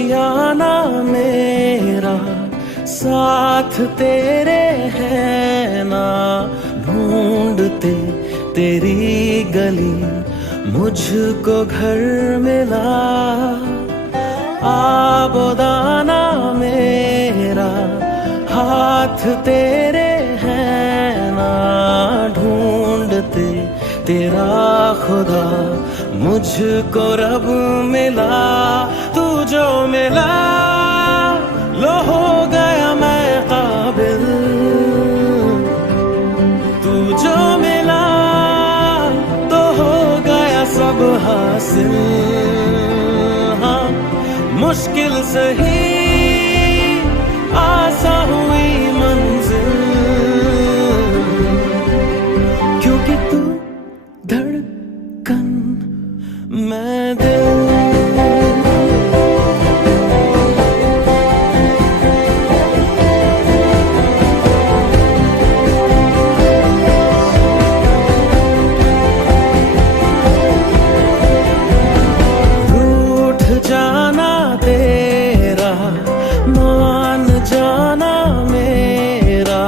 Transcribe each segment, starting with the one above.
जियाना मेरा साथ तेरे है ना, ढूंढते तेरी गली मुझको घर मिला। आबोदाना मेरा हाथ तेरे है ना, ढूंढते तेरा खुदा मुझको रब मिला। तू जो मिला लो हो गया मैं काबिल, तू जो मिला तो हो गया सब हासिल। हाँ मुश्किल सही आसा हुई मंजिल, क्योंकि तू धड़कन मैं दिल। रूठ जाना तेरा मान जाना मेरा,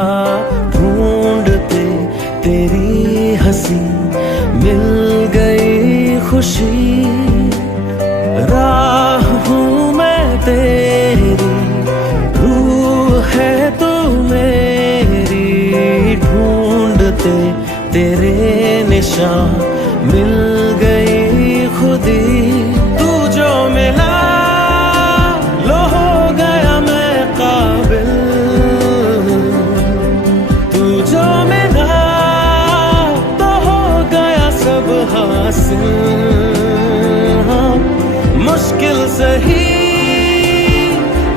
ढूंढते तेरी हंसी मिल गई खुशी। राह हूँ मैं तेरी, रूह है तू मेरी, ढूंढते तेरे निशान मिल गई खुदी। तू जो मिला लो हो गया मैं काबिल, तू जो मिला तो हो गया सब हासिल। हाँ मुश्किल सही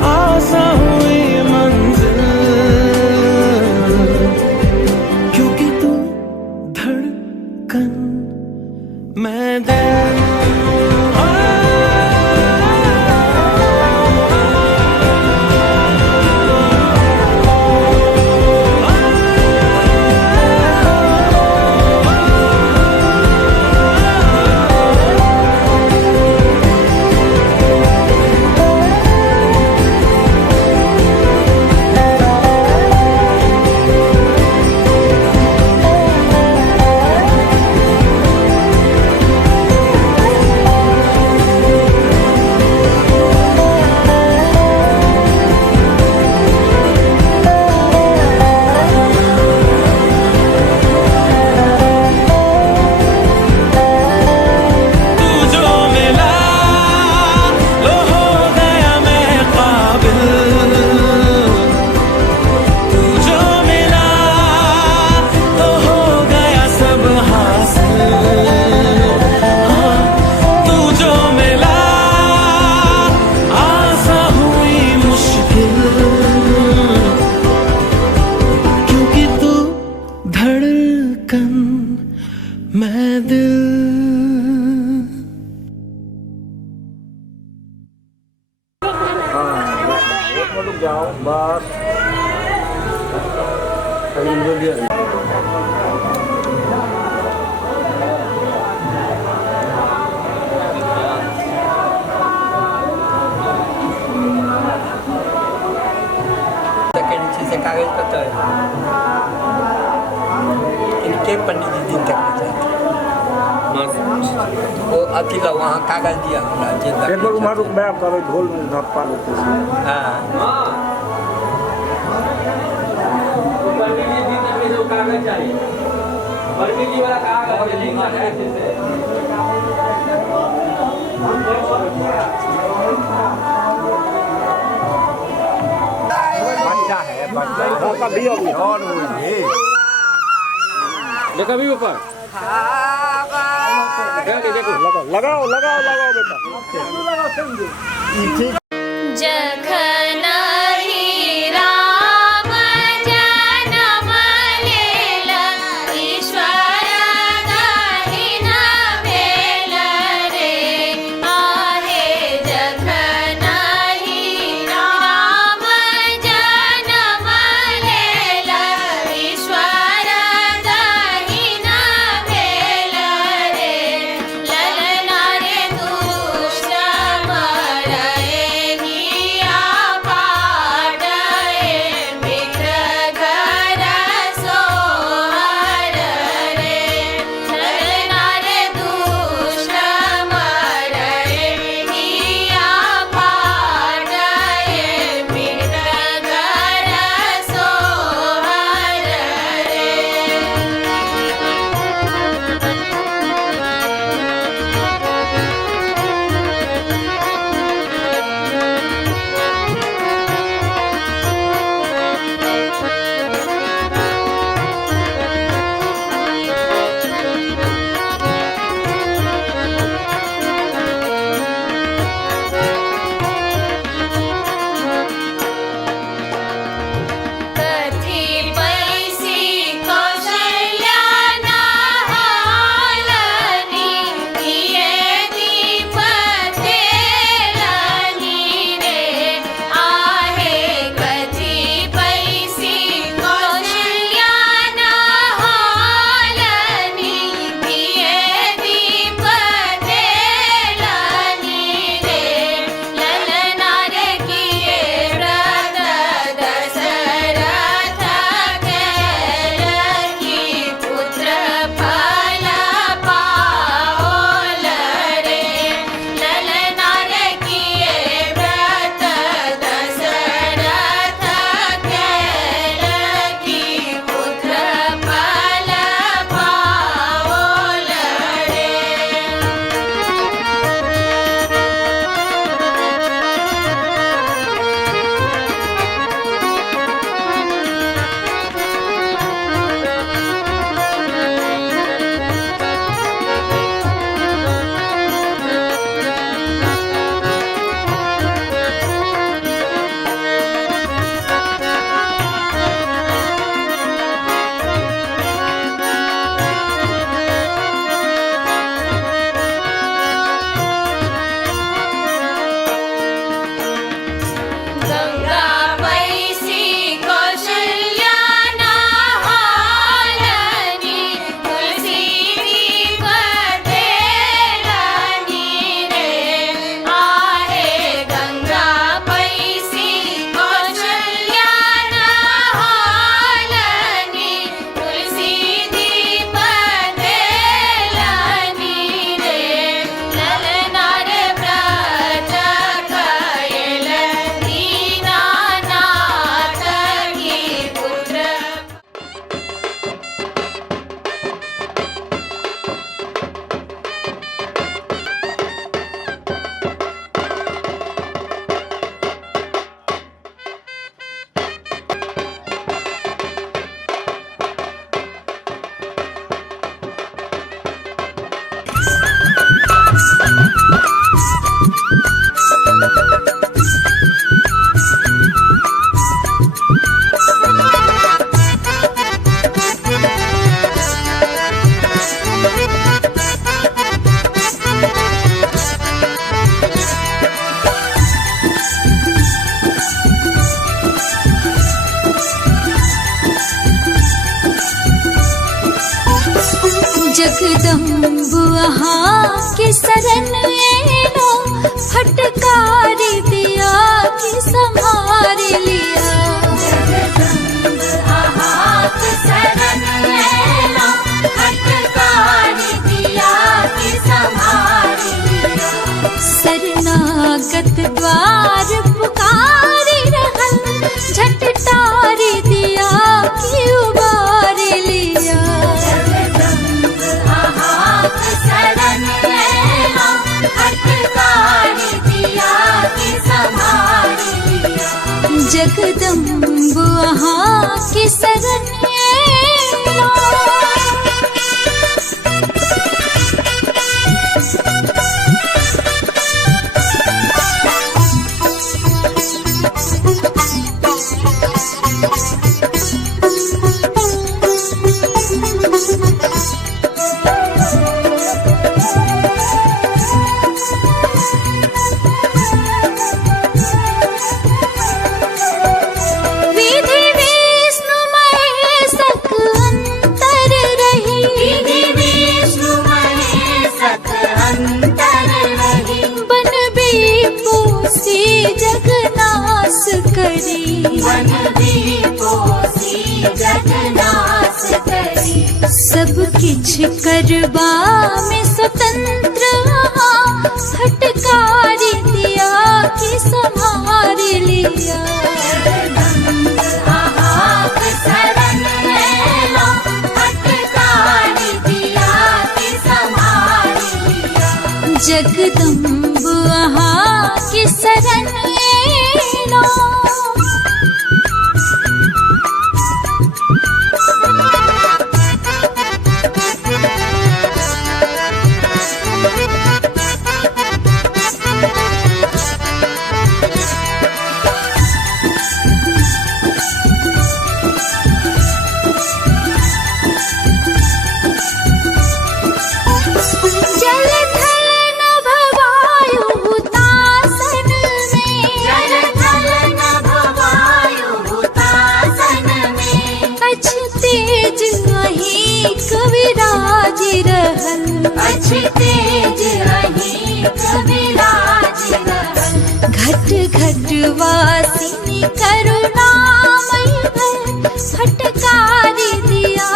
आसा हुई मंजिल, क्योंकि तू धड़कन मैं दिल। मैं दिल। जाओ बस से कागज पत्र इनके पंडित जी दिन तक वो अकेला वहाँ कागज दिया होगा। एक बार मारो मैं करो ढोल में धप्पा लेते हैं। हाँ पंडित जी दिन में जो कागज चाहिए, पंडित जी वाला कागज लिखना है अच्छे से। बच्चा है बच्चा का भी अभी और हुई देखा भी ऊपर देखो लगाओ लगाओ लगाओ बेटा। जखन राम जन्म लेला ईश्वर दहिन भेल रे, आहे जखन राम जन्म लेला ईश्वर दहिन भेल रे, ललना रे दुष्ट मरहि जगदम्बुआ की शरण एलो, फटकार दिया कि संभार लिया। जगदम्बुआ की शरण एलो, फटकार दिया कि संभार लिया। शरणागत द्वार पुकारी रहल, झटटार दिया कि उबार लिया। शरण एलो, फटकार दिया कि संभार लिया। जगदम्बुआ की शरण एलो। सब किछ करबा में स्वतंत्र, फटकार दिया कि संभार लिया। शरण एलो, फटकार दिया कि संभार लिया। जगदम्बुआ की शरण एलो। घट घट वासिनी करुणामय भय, फटकार दिया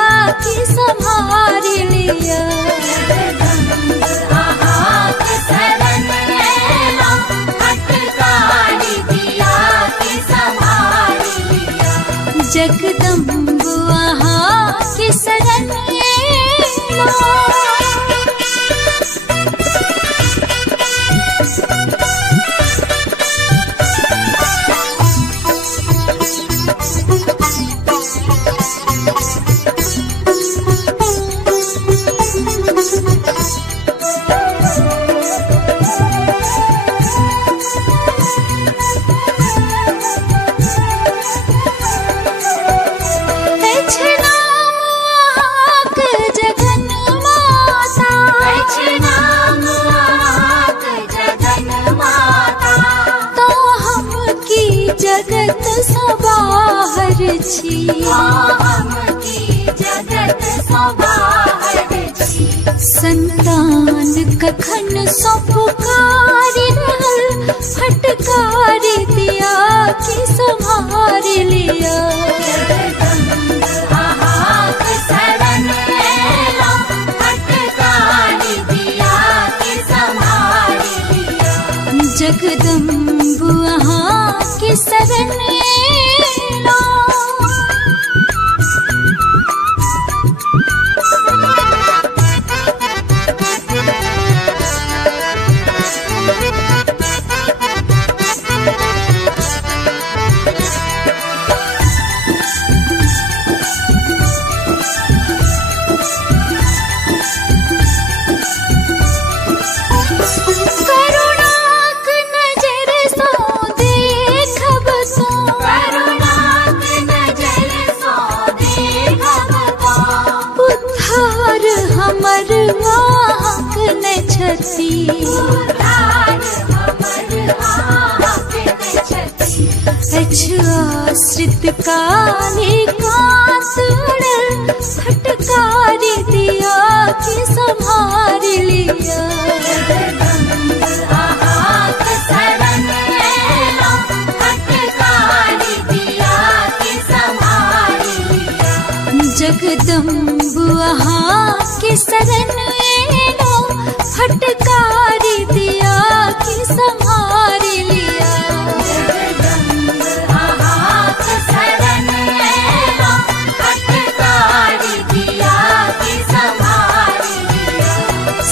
कि संभार लिया। शरण एलो, फटकार दिया कि संभार लिया। जगदम्बुआ की शरण एलो। जगत सबाहर छी, हम की जगत सबाहर छी। संतान कखन सो पुकारी रहल, फटकार दिया कि संभार लिया। शरण एलो, फटकार दिया कि संभार लिया। जगदम्बुआ की शरण एलो। हमर आँख न छती उद्धार हमर आँख न छती आश्रित काली कांसुड़ फटकारी दिया कि संभार लिया आँख शरण लो फटकारी दिया कि संभार लिया जगदम्ब आहाँ की शरण लो फटकारी दिया कि संभार लिया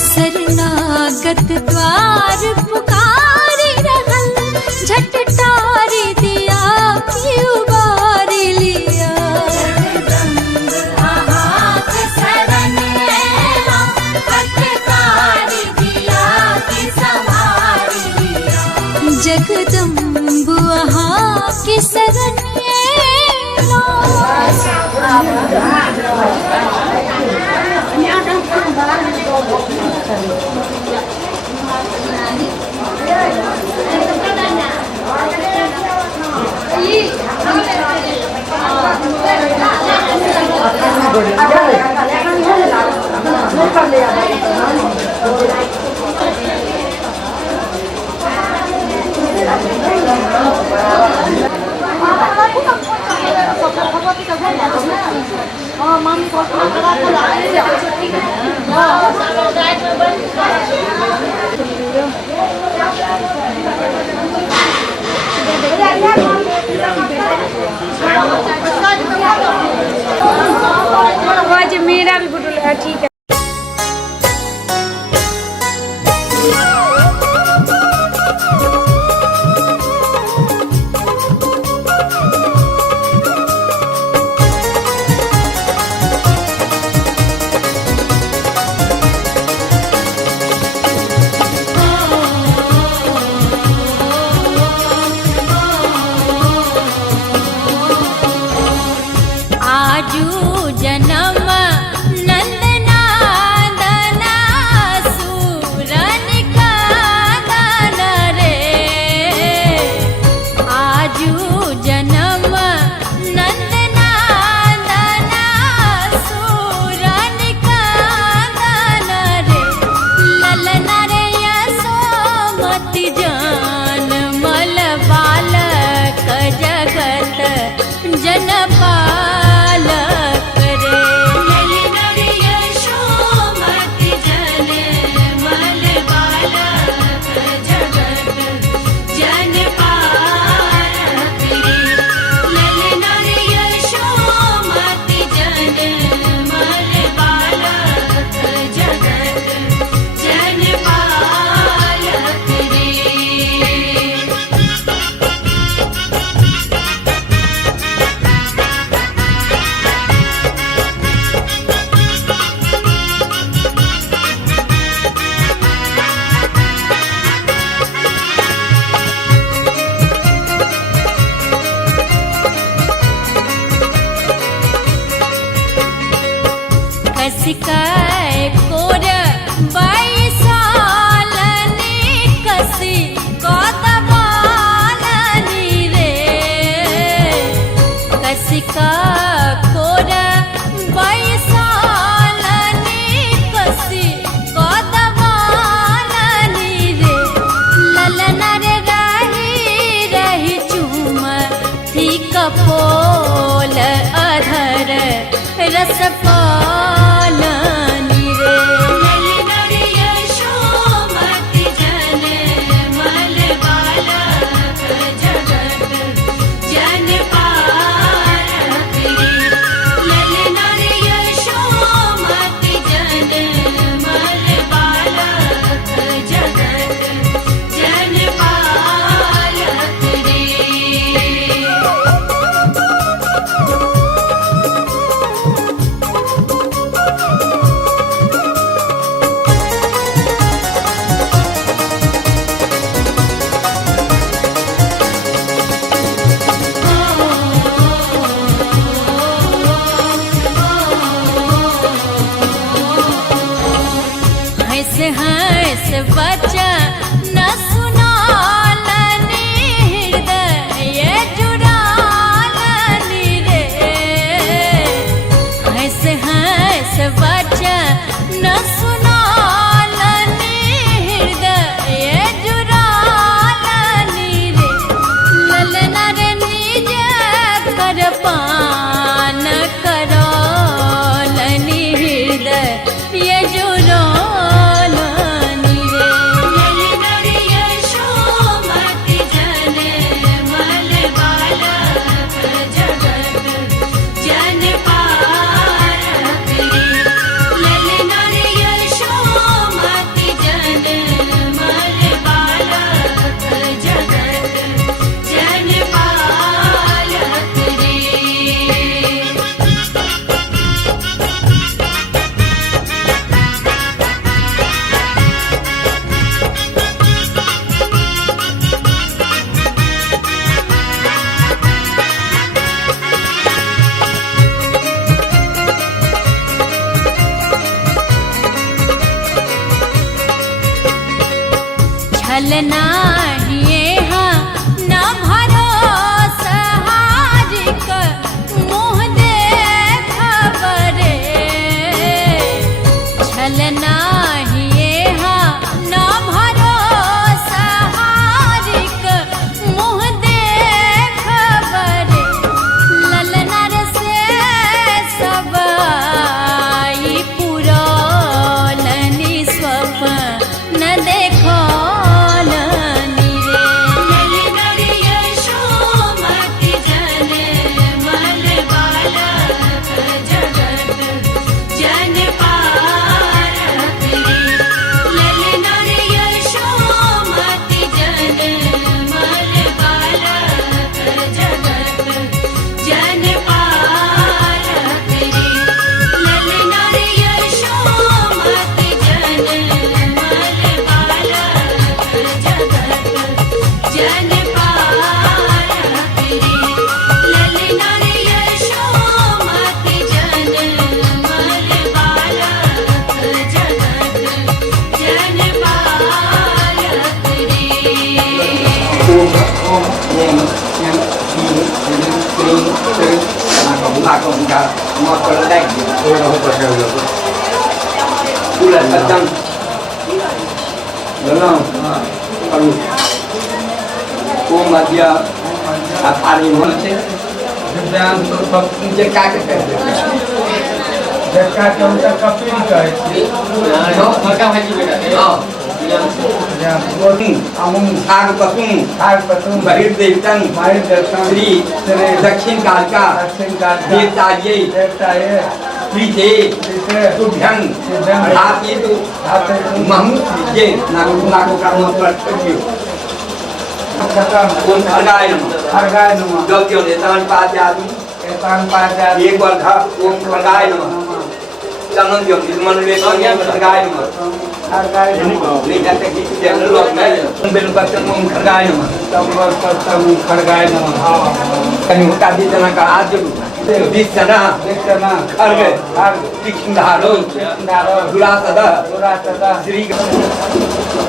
शरणागत द्वार पुकारी रहल झट टारी दिया कि उबार लिया शरण लो फटकारी दिया कि संभार लिया जगदम्ब वहाँ की शरण लो मेरा भी फोटो लगा ठीक है कपोल अधर रस पालनी रे हंस बच्चा न सुनालनी हृदय जुड़ालनी रे हंस हंस बच्चा न सुनालनी हृदय जुड़ालनी रे ललना रे निज कर पान करोलनी हृदय ये जुड़ालनी रे ललना रे यशोमति जन मल बालक जगत जन पारक रे ललना रे यशोमति जन मल बालक जगत जन पालक रे छलना हिएहा न भरोसा हारिक मुँह देखबरे छलना हिएहा न भरोसा हारिक मुँह देखबरे ललना रे से सबाई पुरौलनी स्वप्न देखौलनी रे ललना रे यशोमति जन मल बालक जगत जन पारक रे ललना रे यशोमति जन मल बालक जगत जन पारक रे ललना रे यशोमति जन मल बालक जगत जन पारक रे ललना रे यशोमति जन मल बालक जगत जन पालक रे श्री दक्षिण कालका देवता प्रीते तुभ्यं हाथेतु महमुद्ये नागो कर्म प्रत्यक्ष ओम खड़गाय नमः गौत्यों ने तान पाद्यादि एक बार था ओम खड़गाय नमः चमनयों मन वे खड़गाय नमः नहीं जाते कि जनरल लोग में बिल बच्चन ओम खड़गाय नमः तम खड़गाय नमः कहीं उठा दी जना का आज बीस जना खड़ग तीक्ष्णधारो दुरासदा श्री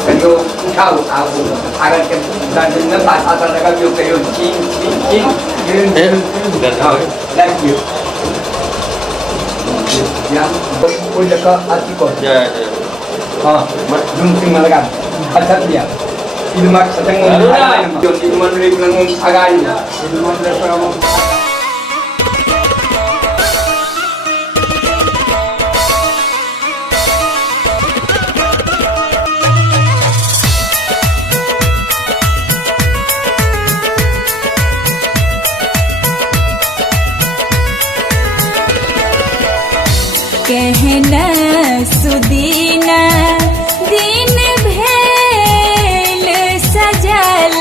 कहियो उठाओ आप आगर के दांजन में भाषा तर लगा जो कहियो चीन थैंक यू या कोई लगा आती को हाँ जुम सिंह में लगा अच्छा दिया इल्माक सतंग जो इल्मान रे बिलंग सगाई इल्मान रे परम कहना सुदीना दिन भेल सजल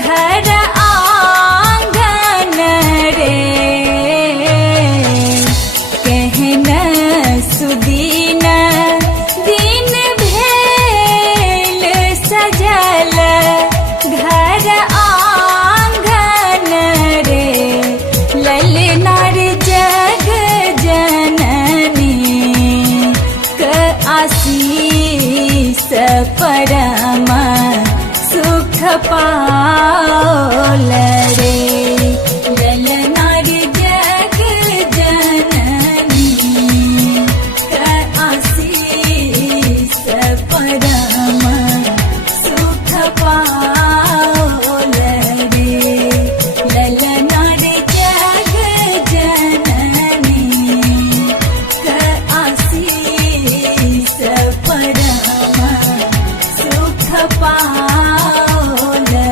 घर आंगन रे कहना सुदीना दिन भेल सजल घर आंगन रे ललना रे जग जननी आशीष परमा सुख पाओल रे ललना रे जग जननी का आशीष परमा सुख पाओल रे ललना रे जग जननी का आशीष परमा सुख पाओल रे।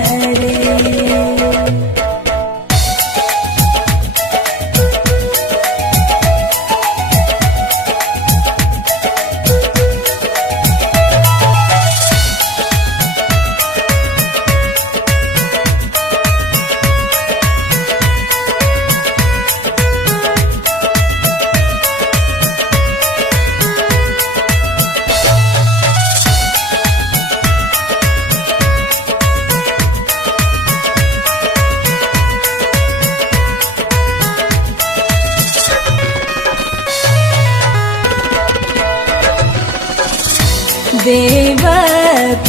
देव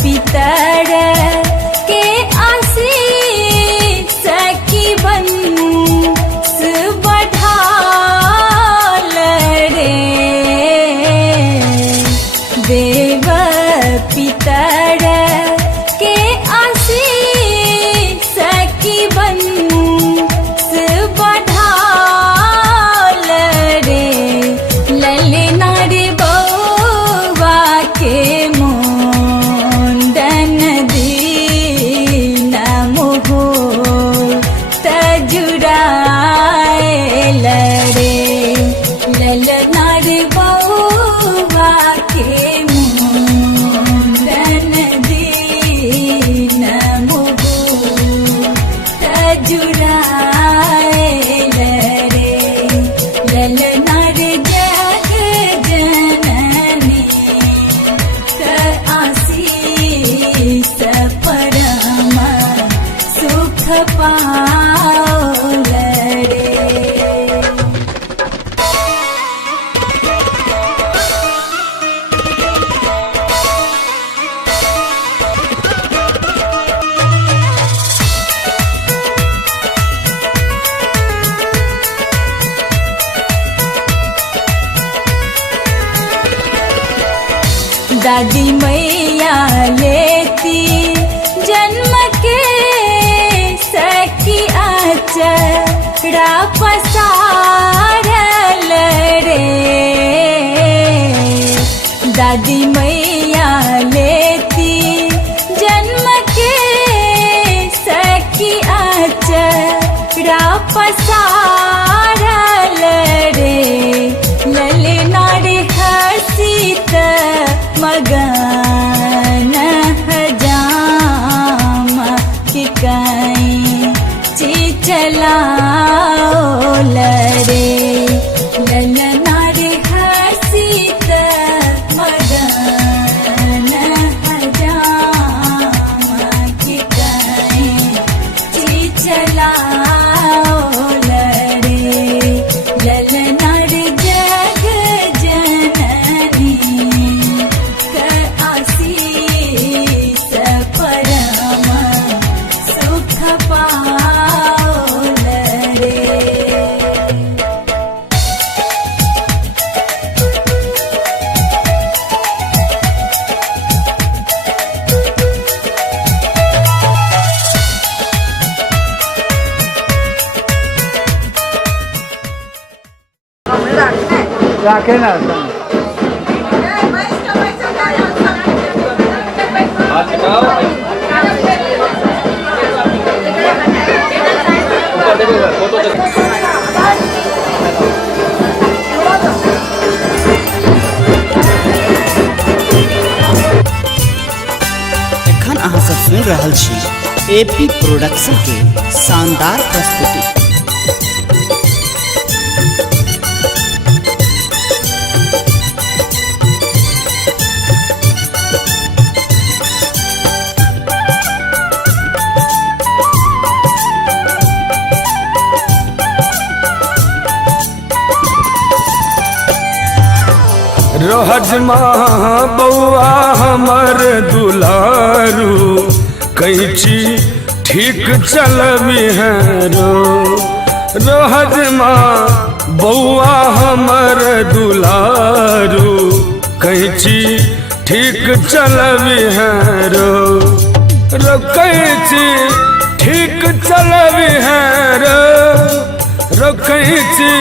पितर के आशीष की बंस बढ़ाल रे देव पितर के आशीष की बंस बढ़ाल रे ललना रे बउवा के मुंडन दीन मोहो तजुरायल रे ललना रे बउवा के मुंडन दीन मोहो तजुरायल रे ललना रे जग जननी का आशीष परमा सुख पाओल रे। दादी मैया लेती जन्म के सखी आचरा पसारल रे दादी मैया लेती जन्म के सखी आचरा पसारल रे ललना रे हसीत मगन हजाम की कई चिचलाओल रे ललना रे हसीत मगन हजाम की कई चिचलाओल रे ललना रे जग जननी का आशीष परमा सुख पाओल रे। राखे ना हाथ उठाओ ऊपर देखो फोटो देखो एखन अहाँ सब सुनि रहल छी एपी प्रोडक्शन के शानदार प्रस्तुति। रोहजमा बउआ हमर दुलारू कैची ठीक चलबी है रोहजमा बउआ हमर दुलारू कैची ठीक चलबी है कैची ठीक चलबी है कैची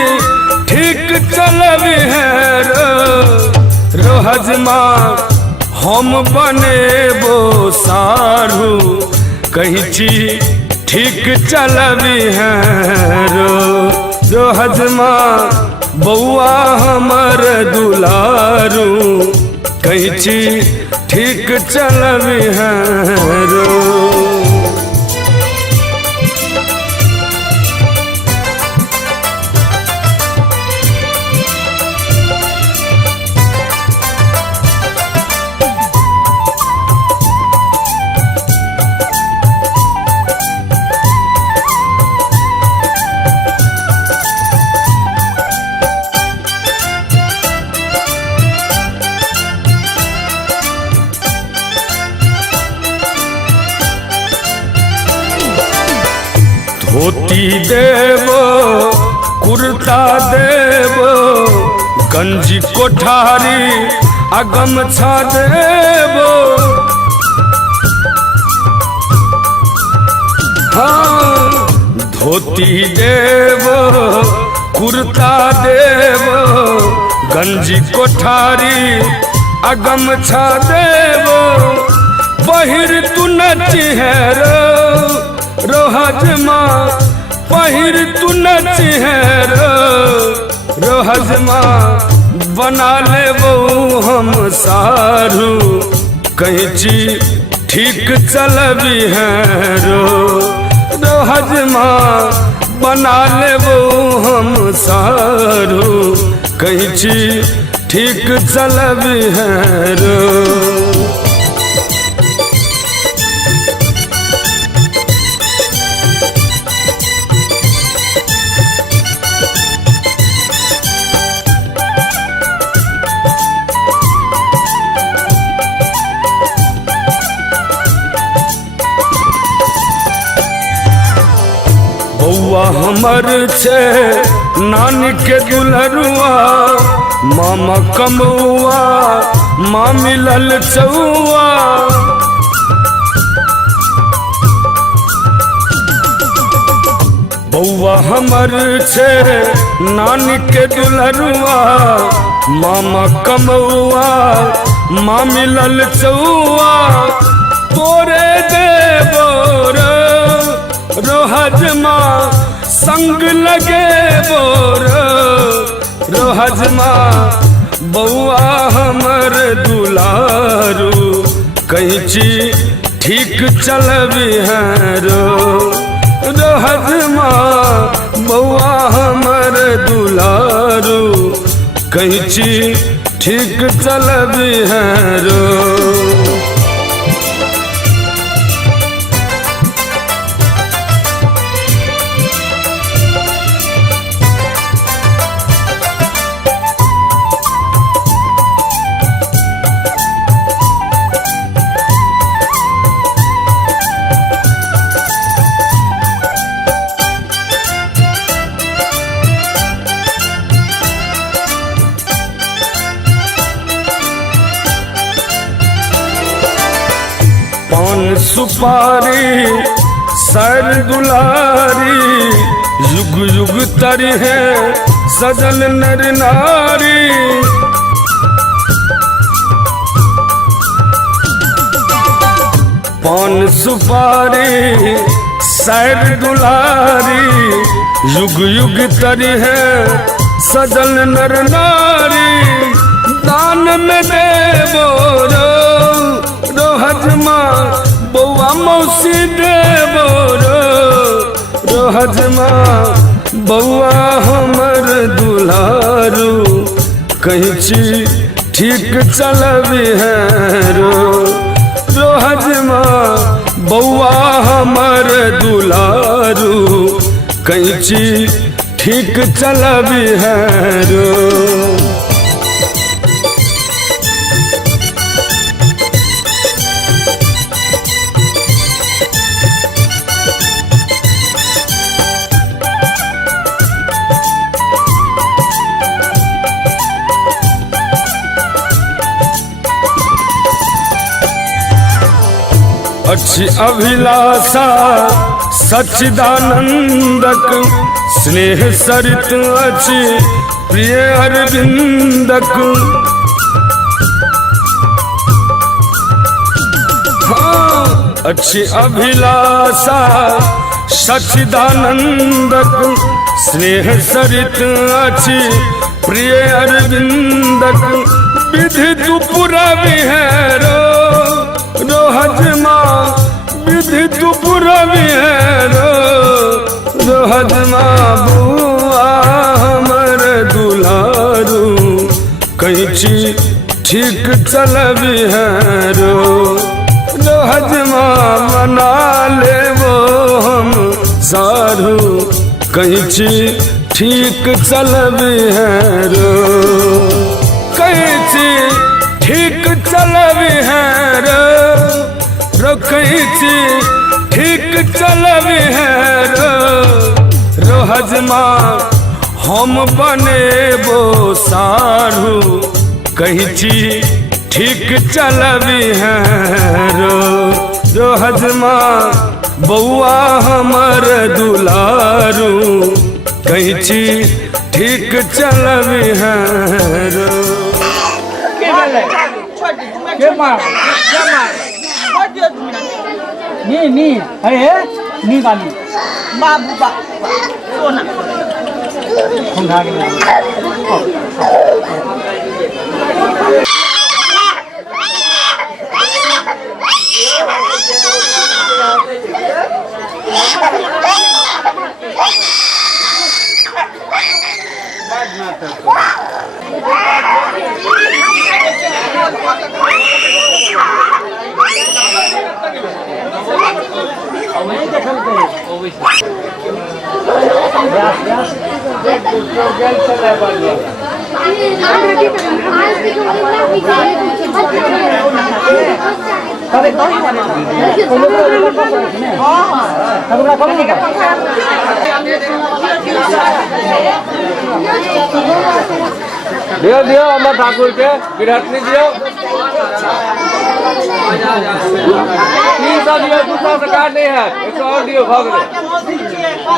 ठीक चलबी है रोहजमा हम बनेबो सारू कैची ठीक चलबी है रोहजमा बउआ हमर दुलारू कैची ठीक चलबी है धोती देवो कुर्ता देवो गंजी कोठारी अगमछा देवो हाँ धोती देवो कुर्ता देवो गंजी कोठारी अगमछा देवो पहिर तू नची है रोहजमा पहिर तू नची है रोहजमा बना लेबो हम सारू कैची ठीक चलबी है रोहजमा बना लेबो हम सारू कैची ठीक चलबी है बउआ हमर छे नानी के दुलरुआ मामा कमौआ माँ मिलल चौआ बउआ हमर छे नानी के दुलरुआ मामा कमौआ माँ मिलल चौआ तोरे देबो रोहजमा संग लगे बोर रोहजमा बउआ हमर दुलारू कैची ठीक चलबी है रोहजमा बउआ हमर दुलारू कैची ठीक चलबी है पान सुपारी सर दुलारी युग युग तरी है सजल नर नारी पान सुपारी सर दुलारी युग युग तरी है सजल नर नारी दान में देवो रोहजमा बउआ मौसी देवो रोहजमा बउआ हमर दुलारू कैची ठीक चलबी है रोहजमा बउआ हमर दुलारू कैची ठीक चलबी है अच्छी अभिलाषा सच्चिदानंदक स्नेह सरित अच्छी प्रिय अरविंदक हाँ अच्छी अभिलाषा सच्चिदानंदक स्नेह सरित अच्छी प्रिय अरविंदक विधि तू पूरा विहरो रोहजमा विधि तू पूरा विहरो रोहजमा बुआ हमर दुलारू कैची ठीक चल विहरो रोहजमा मना ले वो हम सारू कैची ठीक चल विहरो कैची ठीक चल विहरो कैची ठीक चल विहरो रोहजमा हम बनेबो सारू कैची ठीक चल विहरो रोहजमा बउआ हमर दुलारू कैची ठीक चल विहरो नी अरे नी गाली बाबू बा सोना हम खा के दियो दियो अमर ठाकुर के विराट ने दियो 300 दियो 200 से काट नहीं है 100 और दियो भाग रे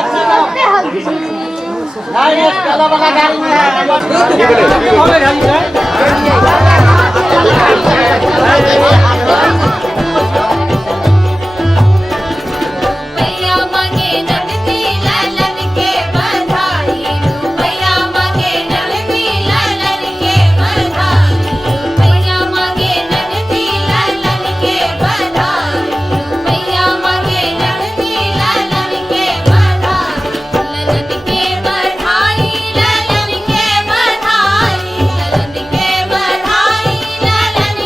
मैया मांगे नंदी लालन के बधाई मैया मांगे नंदी लालन के बधाई मैया मांगे नंदी लालन के बधाई मैया मांगे नंदी लालन के बधाई ललन के बधाई ललन के बधाई ललन के बधाई ललन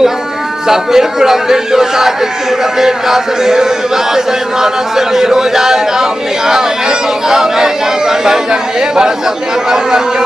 सफेद पुरंदर दोसा के सफेद का सवेर विवाद जनमानस से रोजाय नाम निकाम परजन्य बरसते परजन्य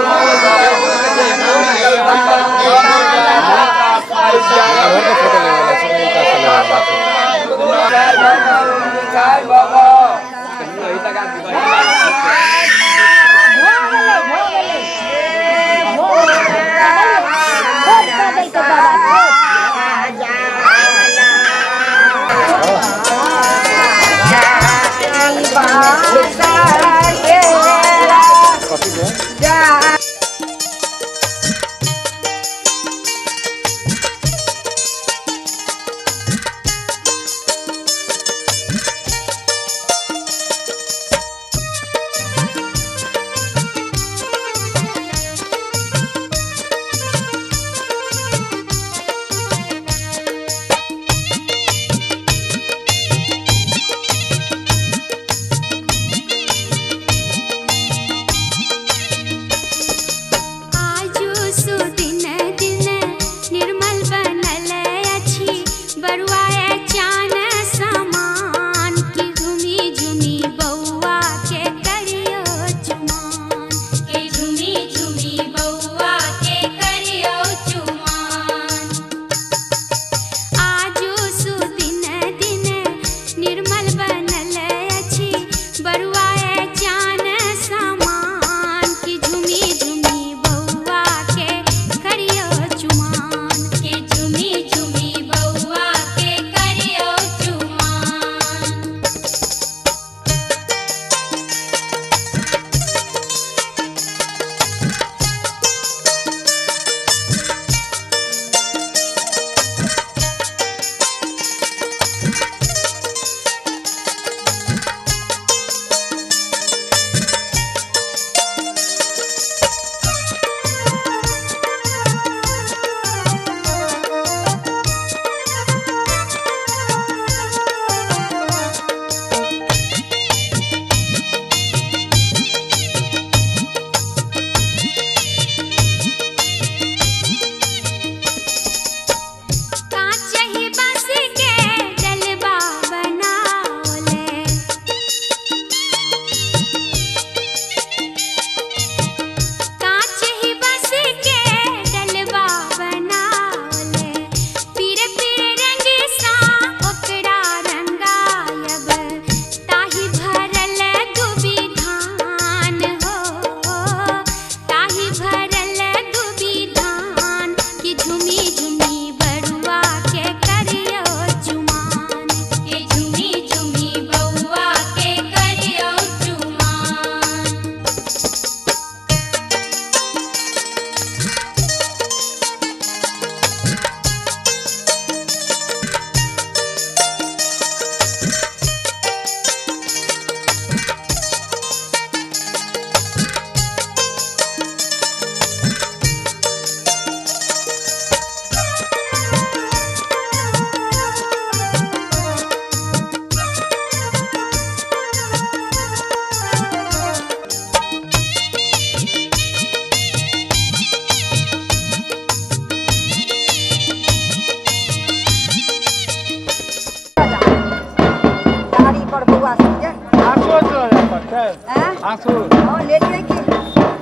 ले लिए कि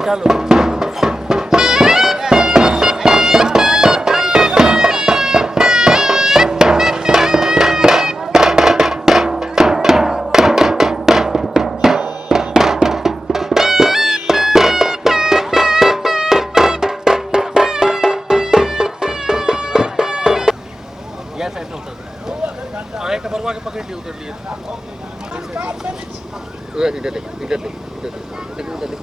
चलो आए का बरवा के पकड़ लिए उधर लिए इधर देख इधर देख इधर देख इधर देख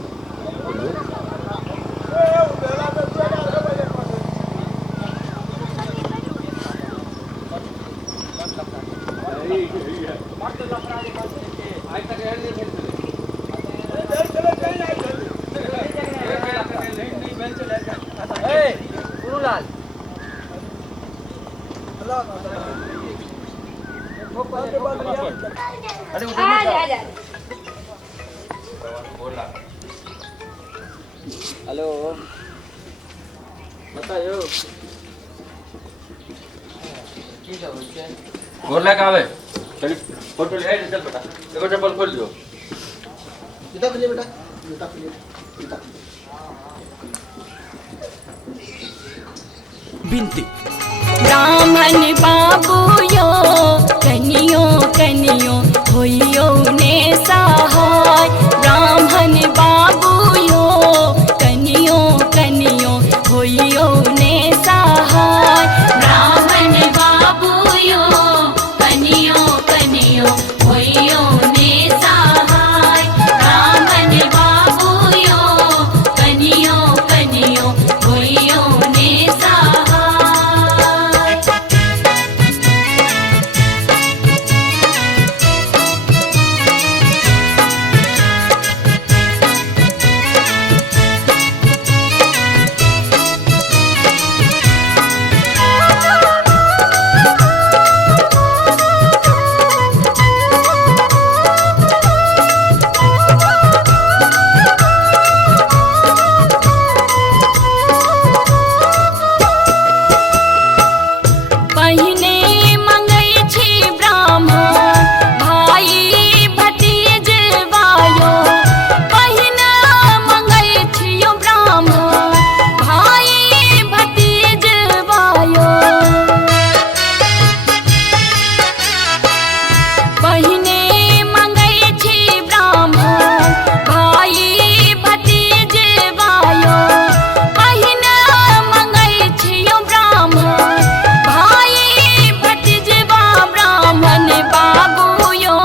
हेलो बताइयो गोर लेके आवे चल फोटो ले चल बेटा देखो चप्पल खोल दो जूता खोलिए बेटा जूता खोलिए जूता बिनती ब्राह्मण बाबूयो कनियो कनियो होइयो ने सहाय ब्राह्मण बाबूयो कनियो कनियो होइयो ने सहाय ब्राह्मण बाबूयो कनियो कनियो होइयो ने सहाय ब्राह्मण बाबूयो कनियो कनियो होइयो ने सहाय पहिने मंगै छी ब्राह्मण भाई भतीज वायो पहिने मंगै छियो ब्राह्मण भाई भतीज वायो पहिने मंगै छी ब्राह्मण भाई भतीज वायो पहिने मंगै छियो ब्राह्मण भाई भतीजवा ब्राह्मण बाबूयो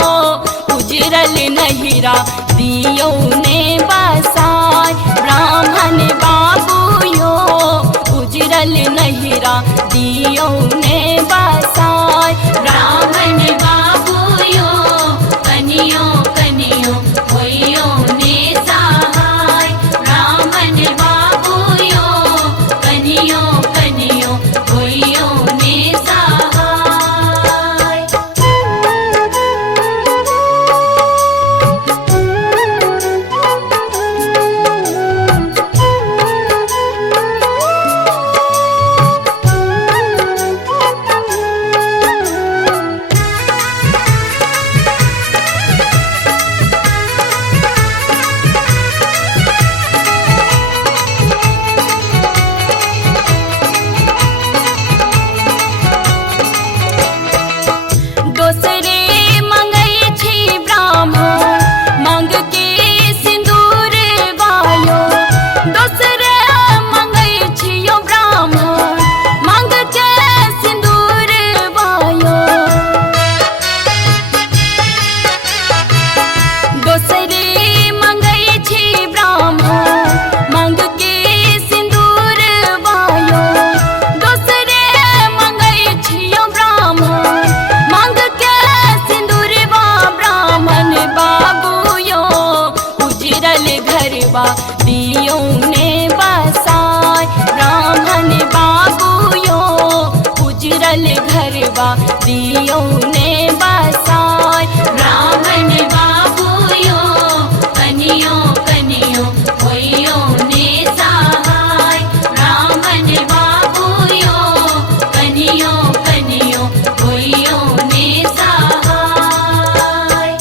उजरल नहिरा दियो ने बसाय ब्राह्मण बाबूयो उजरल नहिरा दियो ने बसाय ब्राह्मण बाबूयो कनियो कनियो होइयो ने सहाय ब्राह्मण बाबूयो कनियो कनियो होइयो ने सहाय दोसरे मंगै छी ब्राह्मण मंग के सिंदूर वायो दोसरे मंगै छियो ब्राह्मण मंग के सिंदूर वायो दोसरे मंगै छी ब्राह्मण मंग के सिंदूर वायो दोसरे मंगै छियो ब्राह्मण मंग के सिंदूरवा ब्राह्मण बाबूयो उजरल घरवा दियो ने बसाय ब्राह्मण बाबूयो उजरल घरवा दियो ने बसाय ब्राह्मण बाबूयो कनियो कनियो होइयो ने सहाय ब्राह्मण बाबूयो कनियो कनियो होइयो ने सहाय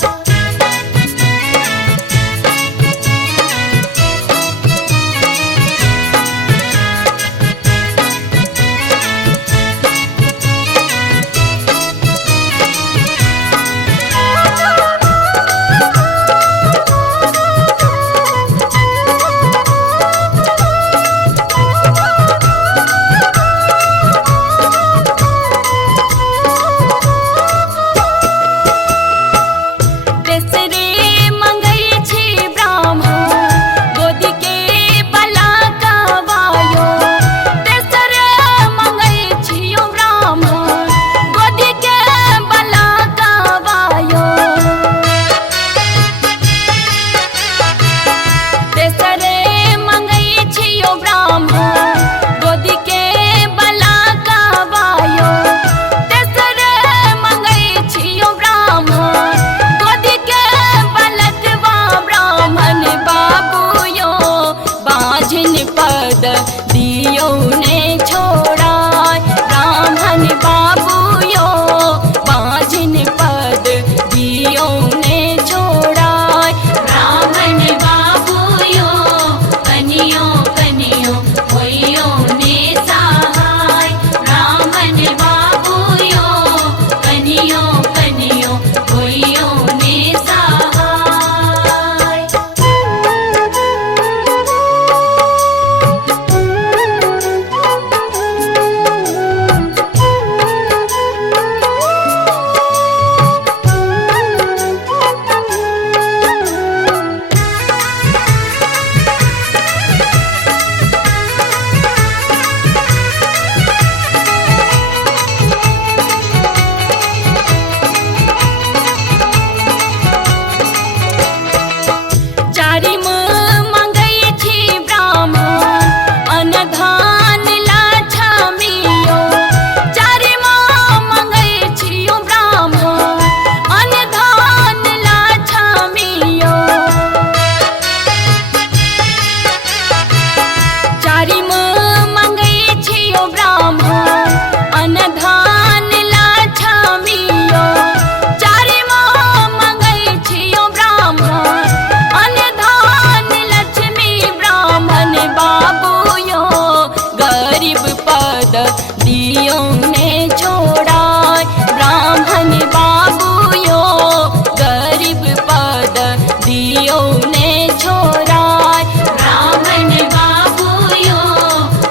दियो ने छोड़ाय ब्राह्मण बाबूयो गरीब पद दियो ने छोड़ाय ब्राह्मण बाबूयो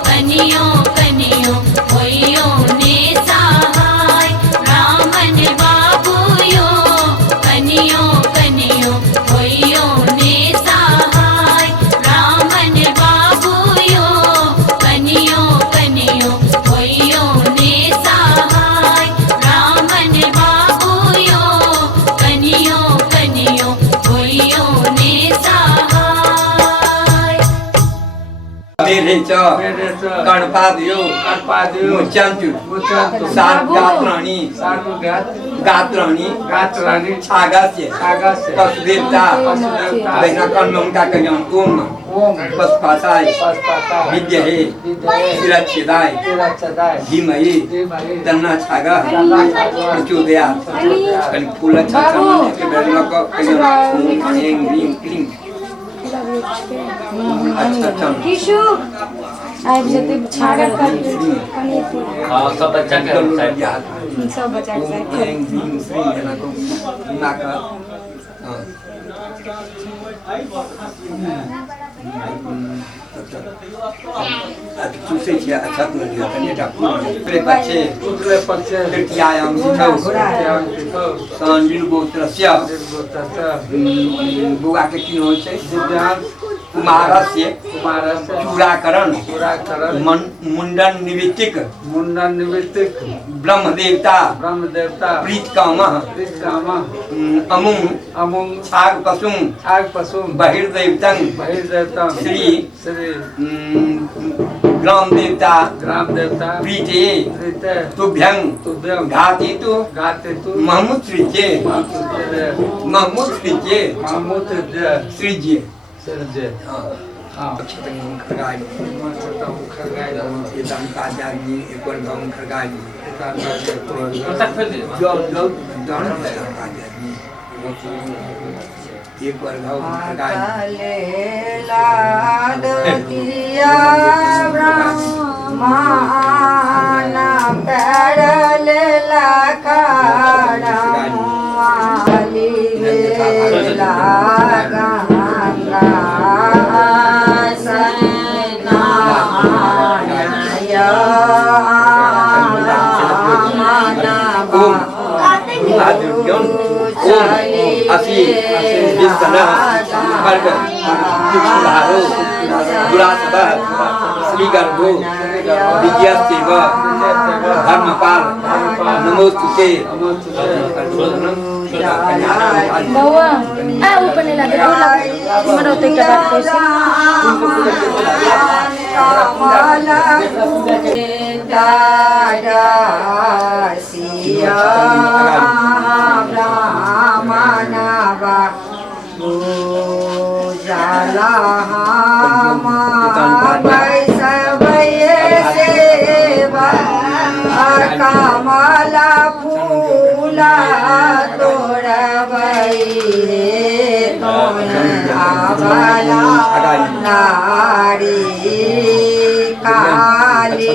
कनियो कनियो होइयो ने सहाय ब्राह्मण बाबूयो कनियो कनियो होइयो ने सहाय ब्राह्मण बाबूयो कनियो कनियो होइयो ने सहाय ब्राह्मण बाबूयो कनियो कनियो होइयो ने सहाय मेरे च गणपादयो मुच्यन्तु गात्राणि छागस्य कसुदेवता वैनकर्मंका कयं ओम पस्पासाय विद्महे सुरक्षिताय धीमहि तन्नः छागः प्रचोदयात् फूलच्छत्रमण्य के बेलक कयं ओम ऐं ह्रीं क्लीं अच्छा किशु आइब जते छाड़ा हाँ सब बच्चा के सब बच्चा के अच्छा बच्चे तृतीयायां गोत्रस्य बुआ के की होइ छै कुमारस्य चूड़ाकरण मुंडन निमित्तिक ब्रह्मदेवता प्रीतकामः अमुं छाग पशुं बहिर्देवतं श्री ग्राम देवता प्रीते तुभ्यं घातितु महमूद सृज्ये सृज्ये असी जिस तरह वर्ग चुक्षुधारो दुरासदा श्रीगर्भो विजयस्तेव धर्मपाल नमोस्तुते बउआ आ ऊपर नहीं लगे मरो ते के बात कैसे कमला फूला तोड़बई रे तोरा नारी काली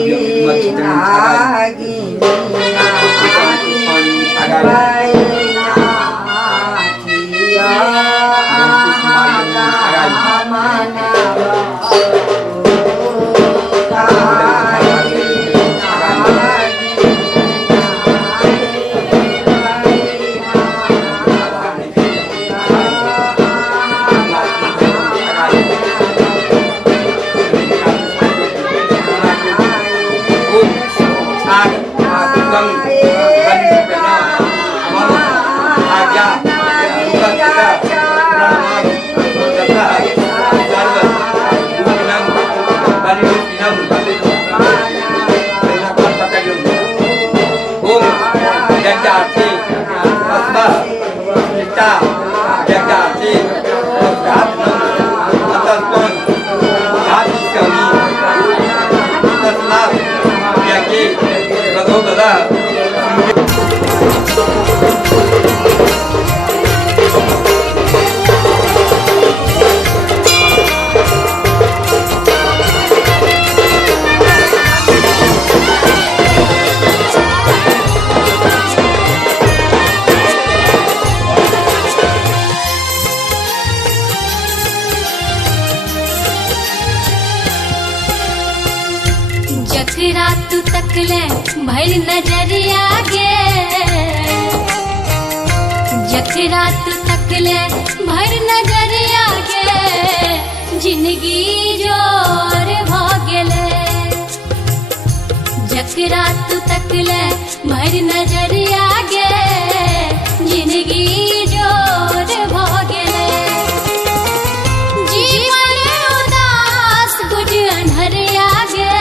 नजरिया गे जकरा तू तकले भर नजरिया गे जिंदगी जोर भ गेले जकरा तू तकले भर नजरिया गे जिंदगी जोर भ गेले जीवन उदास गुज अन्हरिया गे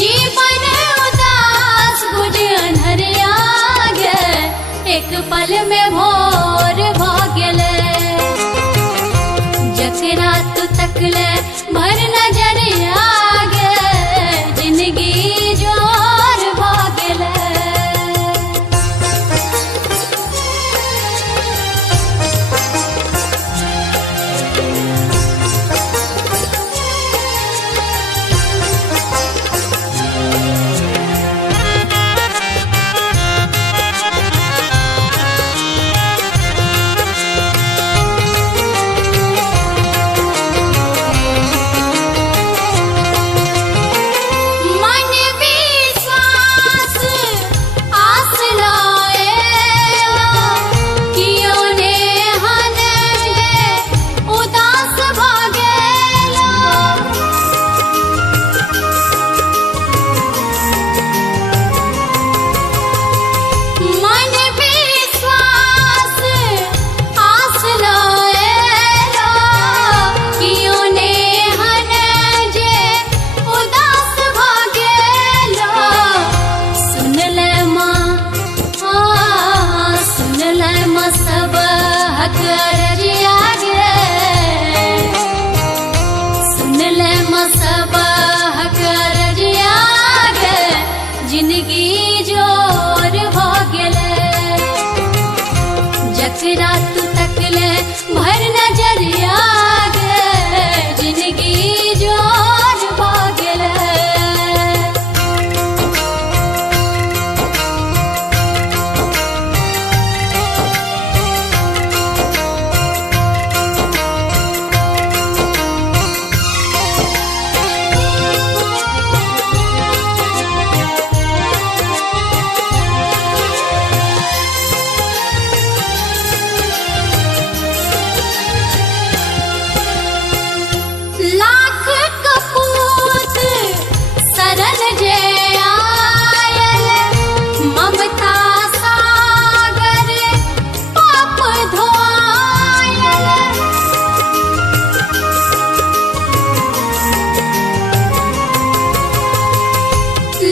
जीवन उदास गुज अन्हरिया गे एक पल में भोर भ गेले जकरा तू तकले भर नजरिया गे जिंदगी जोर भ गेले मन विश्वास आस लाएला कियो ने हने उदास भागेला मन विश्वास आस लाएला कियो ने हने उदास भागेला सुन ले माँ सुन ले माँ सब हक अर्जिया गे सुन ले माँ सब हक अर्जिया गे जिंदगी जोर भ गेले जकरा तू तकले भर नजरिया गे जिंदगी जोर भ गेले लाख कपूत सरल जे आयल ममता सागर पाप धोआयल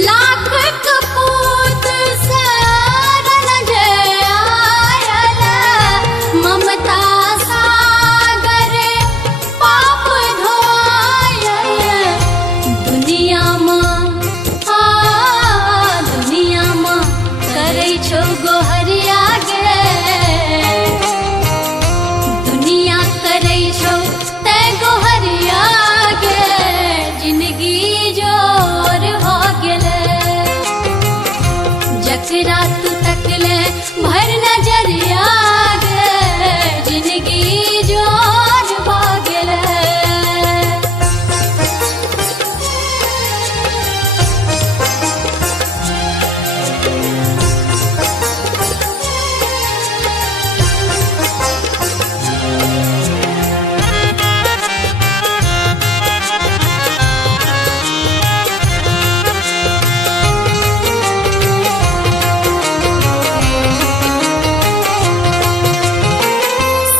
लाख कपूत सरल जे आयल ममता सागर पाप धोआयल दुनिया माँ करै छौ गोहरिया गे दुनिया करै छौ तै गोहरिया गे जिंदगी जोर भ गेले जकरा तू तकले भर नजरिया गे जिंदगी जोर भ गेले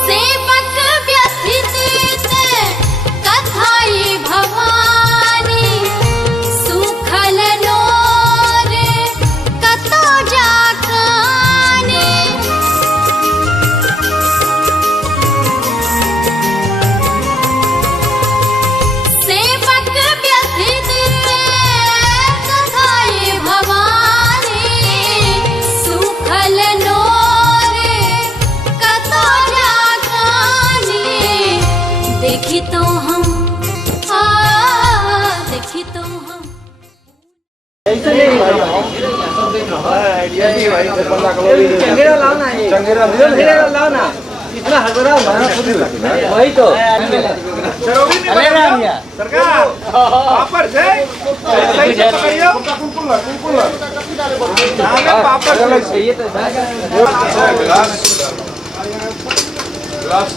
सेवक व्यथित ते कथाई भवानी सुखल नोर कतो जाकानी सेवक व्यथित कथाई भवानी सुखल नोर कतो जाकानी देखी तो हम देखी तो हम चंगेरा लाओ ना चंगेरा लाओ ना इतना हड़बड़ा वही तो सरकार पापड़ से सही से पकड़ियो पापड़ चाहिए तो ग्लास